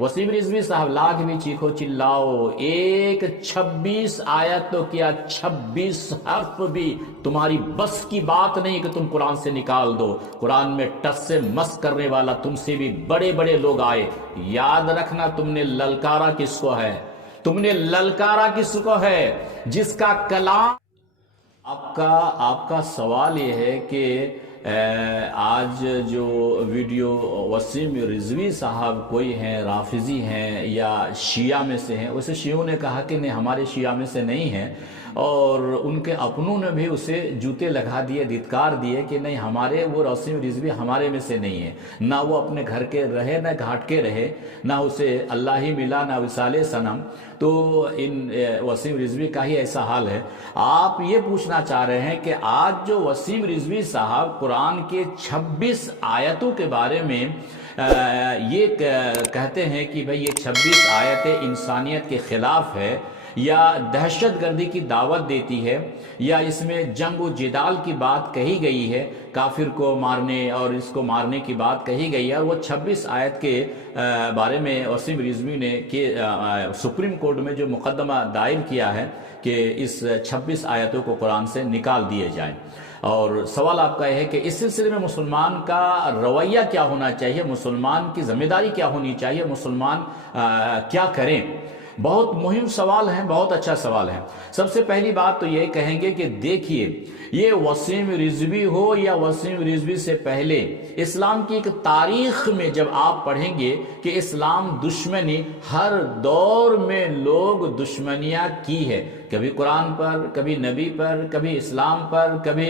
वसीम रिजवी साहब लाख भी चीखो चिल्लाओ, एक 26 आयत तो क्या 26 हर्फ भी तुम्हारी बस की बात नहीं कि तुम कुरान से निकाल दो। कुरान में टस से मस करने वाला तुमसे भी बड़े बड़े लोग आए। याद रखना, तुमने ललकारा किसको है? तुमने ललकारा किसको है? जिसका कलाम आपका सवाल ये है कि आज जो वीडियो वसीम रिजवी साहब कोई हैं, राफिजी हैं या शिया में से हैं। वैसे शियों ने कहा कि नहीं, हमारे शिया में से नहीं हैं, और उनके अपनों ने भी उसे जूते लगा दिए, धिक्कार दिए कि नहीं, हमारे वो वसीम रिजवी हमारे में से नहीं है। ना वो अपने घर के रहे, ना घाट के रहे, ना उसे अल्लाह ही मिला, ना विसाले सनम। तो इन वसीम रिजवी का ही ऐसा हाल है। आप ये पूछना चाह रहे हैं कि आज जो वसीम रिजवी साहब कुरान के 26 आयतों के बारे में ये कहते हैं कि भाई ये 26 आयतें इंसानियत के खिलाफ है, या दहशत गर्दी की दावत देती है, या इसमें जंग व जिदाल की बात कही गई है, काफिर को मारने और इसको मारने की बात कही गई है। और वो 26 आयत के बारे में वसीम रिजवी ने सुप्रीम कोर्ट में जो मुकदमा दायर किया है कि इस 26 आयतों को कुरान से निकाल दिए जाएं। और सवाल आपका यह है कि इस सिलसिले में मुसलमान का रवैया क्या होना चाहिए, मुसलमान की जिम्मेदारी क्या होनी चाहिए, मुसलमान क्या करें? बहुत मुहिम सवाल है, बहुत अच्छा सवाल है। सबसे पहली बात तो ये कहेंगे कि देखिए, ये वसीम रिजवी हो या वसीम रिजवी से पहले इस्लाम की एक तारीख में जब आप पढ़ेंगे कि इस्लाम दुश्मनी हर दौर में लोग दुश्मनियां की है, कभी कुरान पर, कभी नबी पर, कभी इस्लाम पर, कभी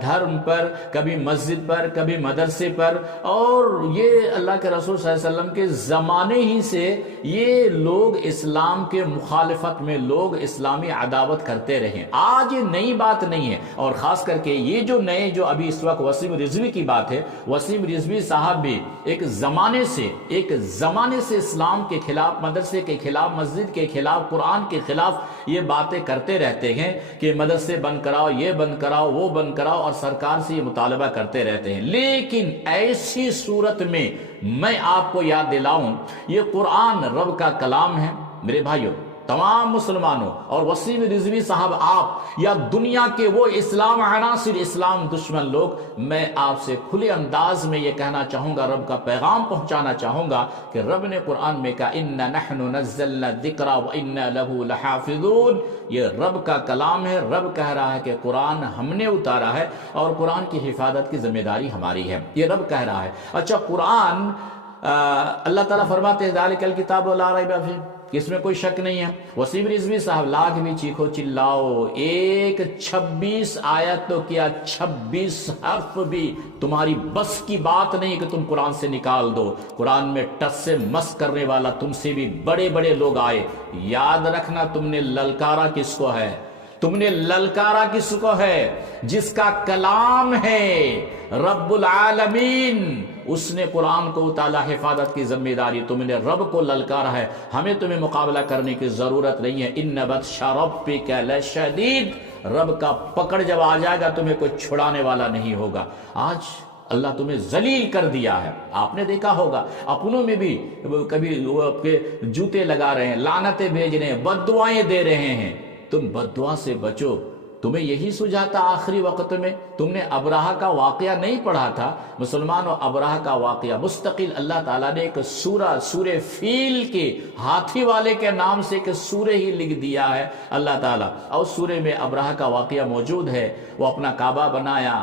धर्म पर, कभी मस्जिद पर, कभी मदरसे पर। और ये अल्लाह के रसूल सल्लल्लाहु अलैहि वसल्लम के ज़माने ही से ये लोग इस्लाम के मुखालिफत में लोग इस्लामी अदावत करते रहे। आज ये नई बात नहीं है। और ख़ास करके ये जो नए जो अभी इस वक्त वसीम रिजवी की बात है, वसीम रिजवी साहब भी एक ज़माने से इस्लाम के खिलाफ, मदरसे के खिलाफ, मस्जिद के खिलाफ, कुरान के खिलाफ ये बातें करते रहते हैं कि मदरसे बंद कराओ, ये बंद कराओ, वो बंद कराओ, और सरकार से ये मुतालबा करते रहते हैं। लेकिन ऐसी सूरत में मैं आपको याद दिलाऊं, ये कुरान रब का कलाम है मेरे भाइयों, तमाम मुसलमानों, और वसीम रिजवी साहब आप या दुनिया के वो इस्लाम अनासिर, इस्लाम दुश्मन लोग, मैं आपसे खुले अंदाज में ये कहना चाहूंगा, रब का पैगाम पहुंचाना चाहूंगा कि रब ने कुरान में कहा, इन्ना नहनु नज़्ज़लना ज़िक्रा व इन्ना लहू लहाफ़िज़ून। ये रब का कलाम है। रब कह रहा है कि कुरान हमने उतारा है और कुरान की हिफाजत की जिम्मेदारी हमारी है। ये रब कह रहा है। अच्छा, कुरान अल्लाह ताला फरमाते हैं ज़ालिकल किताबु ला रैब फीह, इसमें कोई शक नहीं है। वसीम रिजवी साहब लाख भी चीखो चिल्लाओ, एक 26 आयत तो क्या 26 हर्फ भी तुम्हारी बस की बात नहीं कि तुम कुरान से निकाल दो। कुरान में टस से मस करने वाला तुमसे भी बड़े बड़े लोग आए। याद रखना, तुमने ललकारा किसको है? तुमने ललकारा किसको है? जिसका कलाम है रब्बुल आलमीन, उसने कुरान को ताला हिफाजत की जिम्मेदारी, तुमने रब को ललकारा है। हमें तुम्हें मुकाबला करने की जरूरत नहीं है। इन्न बत्शा रब्बिका लशदीद, रब का पकड़ जब आ जाएगा तुम्हें कोई छुड़ाने वाला नहीं होगा। आज अल्लाह तुम्हें जलील कर दिया है। आपने देखा होगा अपनों में भी कभी वो आपके जूते लगा रहे हैं, लानतें भेज रहे हैं, बद्दुआएं दे रहे हैं। तुम बद्दुआ से बचो। तुम्हें यही सुझाता आखिरी वक्त में? तुमने अबराहा का वाकया नहीं पढ़ा था? मुसलमानों, अबराहा का वाकया मुस्तकिल अल्लाह ताला ने एक सूरे फील के, हाथी वाले के नाम से एक सूरे ही लिख दिया है अल्लाह ताला। और सूरे में अबराहा का वाकया मौजूद है। वो अपना काबा बनाया,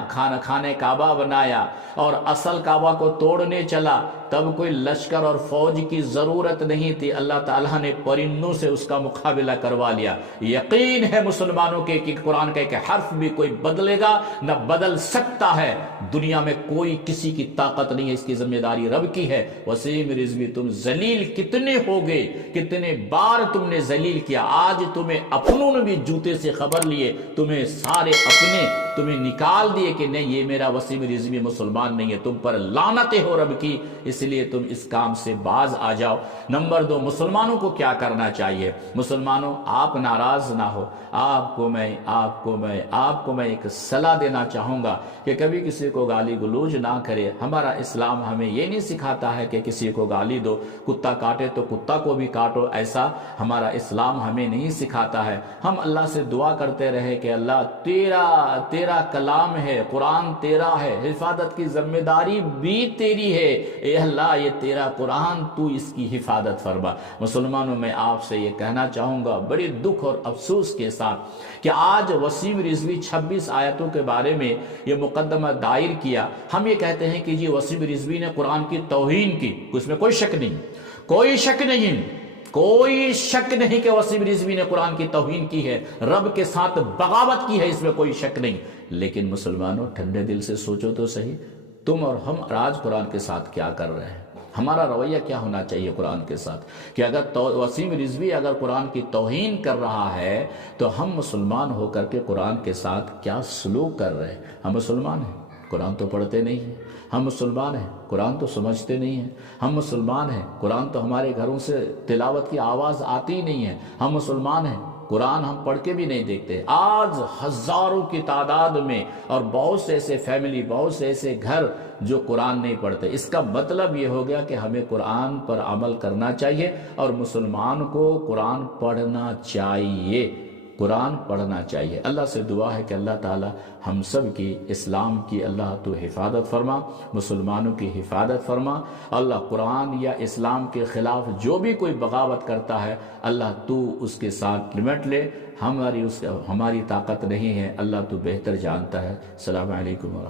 खाने काबा बनाया, और असल काबा को तोड़ने चला। तब कोई लश्कर और फौज की जरूरत नहीं थी, अल्लाह ताला ने परिंदों से उसका मुकाबला करवा लिया। यकीन है मुसलमानों के कि कुरान का एक हर्फ भी कोई बदलेगा न बदल सकता है। दुनिया में कोई किसी की ताकत नहीं है, इसकी जिम्मेदारी रब की है। वसीम रिजवी, तुम जलील कितने हो गए, कितने बार तुमने जलील किया। आज तुम्हें अपनों ने भी जूते से खबर लिए, तुम्हें सारे अपने تمہیں نکال دیے کہ نہیں یہ میرا وسیم رضوی مسلمان نہیں ہے، تم پر لعنتیں ہو رب کی، اس لیے تم اس کام سے باز آ جاؤ۔ نمبر 2، مسلمانوں کو کیا کرنا چاہیے؟ مسلمانوں آپ ناراض نہ ہو، آپ کو میں ایک صلاح دینا چاہوں گا کہ کبھی کسی کو گالی گلوچ نہ کرے۔ ہمارا اسلام ہمیں یہ نہیں سکھاتا ہے کہ کسی کو گالی دو، کتا کاٹے تو کتا کو بھی کاٹو، ایسا ہمارا اسلام ہمیں نہیں سکھاتا ہے۔ ہم اللہ سے دعا کرتے رہے کہ اللہ تیرا کلام ہے، قرآن تیرا ہے، حفاظت کی ذمہ داری بھی تیری ہے، اے اللہ یہ تیرا قرآن، تو اس کی حفاظت فرما۔ مسلمانوں میں آپ سے یہ کہنا چاہوں گا بڑی دکھ اور افسوس کے ساتھ کہ آج وسیم رضوی 26 آیتوں کے بارے میں یہ مقدمہ دائر کیا۔ ہم یہ کہتے ہیں کہ جی وسیم رضوی نے قرآن کی توہین کی، اس میں کوئی شک نہیں، کوئی شک نہیں کہ وسیم رضوی نے قرآن کی توہین کی ہے، رب کے ساتھ بغاوت کی ہے، اس میں کوئی شک نہیں۔ لیکن مسلمانوں ٹھنڈے دل سے سوچو تو صحیح، تم اور ہم آج قرآن کے ساتھ کیا کر رہے ہیں؟ ہمارا رویہ کیا ہونا چاہیے قرآن کے ساتھ؟ کہ اگر وسیم رضوی اگر قرآن کی توہین کر رہا ہے تو ہم مسلمان ہو کر کے قرآن کے ساتھ کیا سلوک کر رہے ہیں؟ ہم مسلمان ہیں، قرآن تو پڑھتے نہیں ہیں، ہم مسلمان ہیں، قرآن تو سمجھتے نہیں ہیں، ہم مسلمان ہیں، قرآن تو ہمارے گھروں سے تلاوت کی آواز آتی نہیں ہے، ہم مسلمان ہیں، قرآن ہم پڑھ کے بھی نہیں دیکھتے۔ آج ہزاروں کی تعداد میں اور بہت سے ایسے فیملی، بہت سے ایسے گھر جو قرآن نہیں پڑھتے۔ اس کا مطلب یہ ہو گیا کہ ہمیں قرآن پر عمل کرنا چاہیے اور مسلمان کو قرآن پڑھنا چاہیے، قرآن پڑھنا چاہیے۔ اللہ سے دعا ہے کہ اللہ تعالی ہم سب کی، اسلام کی اللہ تو حفاظت فرما، مسلمانوں کی حفاظت فرما۔ اللہ قرآن یا اسلام کے خلاف جو بھی کوئی بغاوت کرتا ہے اللہ تو اس کے ساتھ لمٹ لے، ہماری طاقت نہیں ہے، اللہ تو بہتر جانتا ہے۔ السلام علیکم ورحمۃ اللہ۔